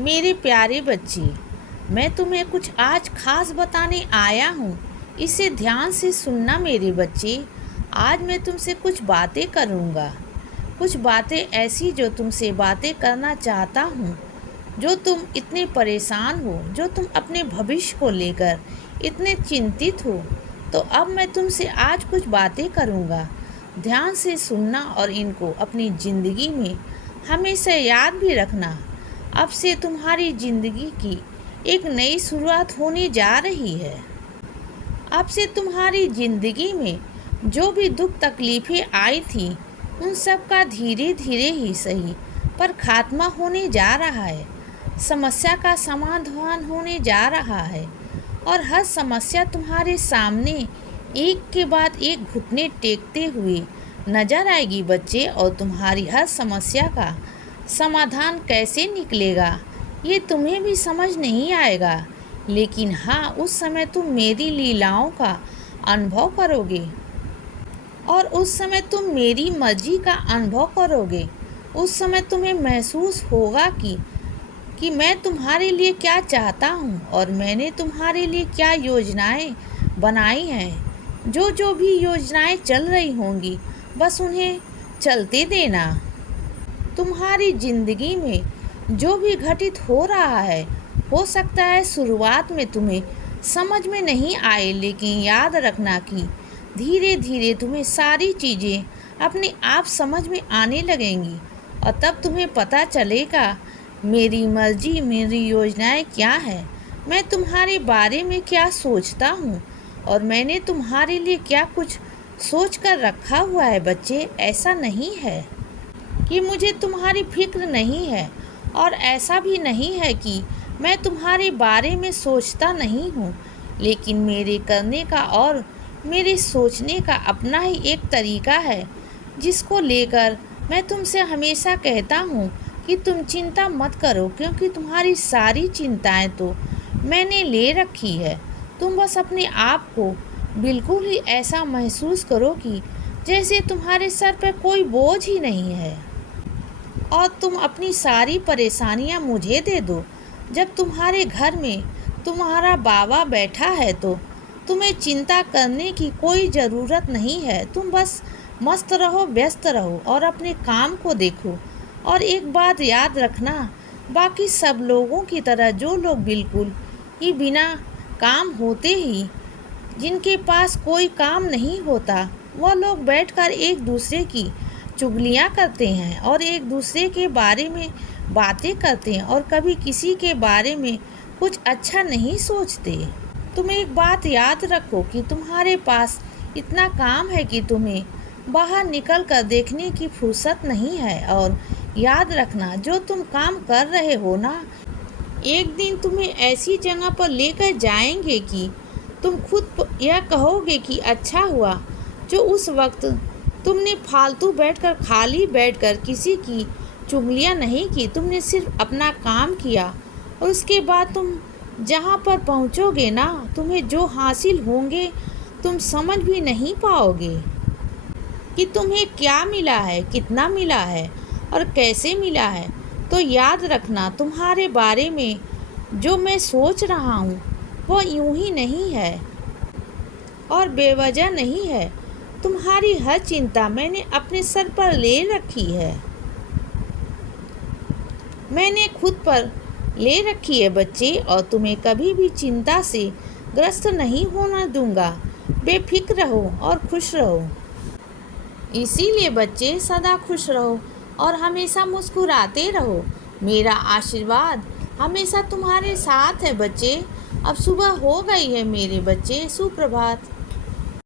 मेरे प्यारे बच्चे, मैं तुम्हें कुछ आज खास बताने आया हूँ। इसे ध्यान से सुनना मेरे बच्चे। आज मैं तुमसे कुछ बातें करूँगा, कुछ बातें ऐसी जो तुमसे बातें करना चाहता हूँ। जो तुम इतने परेशान हो, जो तुम अपने भविष्य को लेकर इतने चिंतित हो, तो अब मैं तुमसे आज कुछ बातें करूँगा। ध्यान से सुनना और इनको अपनी ज़िंदगी में हमेशा याद भी रखना। अब से तुम्हारी ज़िंदगी की एक नई शुरुआत होने जा रही है। अब से तुम्हारी ज़िंदगी में जो भी दुख तकलीफ़ें आई थी, उन सब का धीरे धीरे ही सही पर खात्मा होने जा रहा है। समस्या का समाधान होने जा रहा है और हर समस्या तुम्हारे सामने एक के बाद एक घुटने टेकते हुए नजर आएगी बच्चे। और तुम्हारी हर समस्या का समाधान कैसे निकलेगा ये तुम्हें भी समझ नहीं आएगा, लेकिन हाँ, उस समय तुम मेरी लीलाओं का अनुभव करोगे और उस समय तुम मेरी मर्जी का अनुभव करोगे। उस समय तुम्हें महसूस होगा कि मैं तुम्हारे लिए क्या चाहता हूँ और मैंने तुम्हारे लिए क्या योजनाएं बनाई हैं। जो भी योजनाएं चल रही होंगी, बस उन्हें चलते देना। तुम्हारी ज़िंदगी में जो भी घटित हो रहा है, हो सकता है शुरुआत में तुम्हें समझ में नहीं आए, लेकिन याद रखना कि धीरे धीरे तुम्हें सारी चीज़ें अपने आप समझ में आने लगेंगी और तब तुम्हें पता चलेगा मेरी मर्जी, मेरी योजनाएं क्या है, मैं तुम्हारे बारे में क्या सोचता हूँ और मैंने तुम्हारे लिए क्या कुछ सोच कर रखा हुआ है। बच्चे, ऐसा नहीं है कि मुझे तुम्हारी फिक्र नहीं है और ऐसा भी नहीं है कि मैं तुम्हारे बारे में सोचता नहीं हूँ, लेकिन मेरे करने का और मेरे सोचने का अपना ही एक तरीका है, जिसको लेकर मैं तुमसे हमेशा कहता हूँ कि तुम चिंता मत करो, क्योंकि तुम्हारी सारी चिंताएं तो मैंने ले रखी है। तुम बस अपने आप को बिल्कुल ही ऐसा महसूस करो कि जैसे तुम्हारे सर पर कोई बोझ ही नहीं है और तुम अपनी सारी परेशानियां मुझे दे दो। जब तुम्हारे घर में तुम्हारा बाबा बैठा है तो तुम्हें चिंता करने की कोई ज़रूरत नहीं है। तुम बस मस्त रहो, व्यस्त रहो और अपने काम को देखो। और एक बात याद रखना, बाकी सब लोगों की तरह जो लोग बिल्कुल ही बिना काम होते ही, जिनके पास कोई काम नहीं होता, वह लोग बैठकर एक दूसरे की चुगलियाँ करते हैं और एक दूसरे के बारे में बातें करते हैं और कभी किसी के बारे में कुछ अच्छा नहीं सोचते। तुम एक बात याद रखो कि तुम्हारे पास इतना काम है कि तुम्हें बाहर निकल कर देखने की फुर्सत नहीं है। और याद रखना, जो तुम काम कर रहे हो ना, एक दिन तुम्हें ऐसी जगह पर लेकर जाएंगे कि तुम खुद यह कहोगे कि अच्छा हुआ जो उस वक्त तुमने फालतू बैठकर, खाली बैठकर किसी की चुगलियाँ नहीं की। तुमने सिर्फ अपना काम किया और उसके बाद तुम जहाँ पर पहुँचोगे ना, तुम्हें जो हासिल होंगे तुम समझ भी नहीं पाओगे कि तुम्हें क्या मिला है, कितना मिला है और कैसे मिला है। तो याद रखना, तुम्हारे बारे में जो मैं सोच रहा हूँ वो यूं ही नहीं है और बेवजह नहीं है। तुम्हारी हर चिंता मैंने अपने सर पर ले रखी है, मैंने खुद पर ले रखी है बच्चे, और तुम्हें कभी भी चिंता से ग्रस्त नहीं होना दूंगा। बेफिक्र रहो और खुश रहो। इसीलिए बच्चे, सदा खुश रहो और हमेशा मुस्कुराते रहो। मेरा आशीर्वाद हमेशा तुम्हारे साथ है बच्चे। अब सुबह हो गई है मेरे बच्चे, सुप्रभात।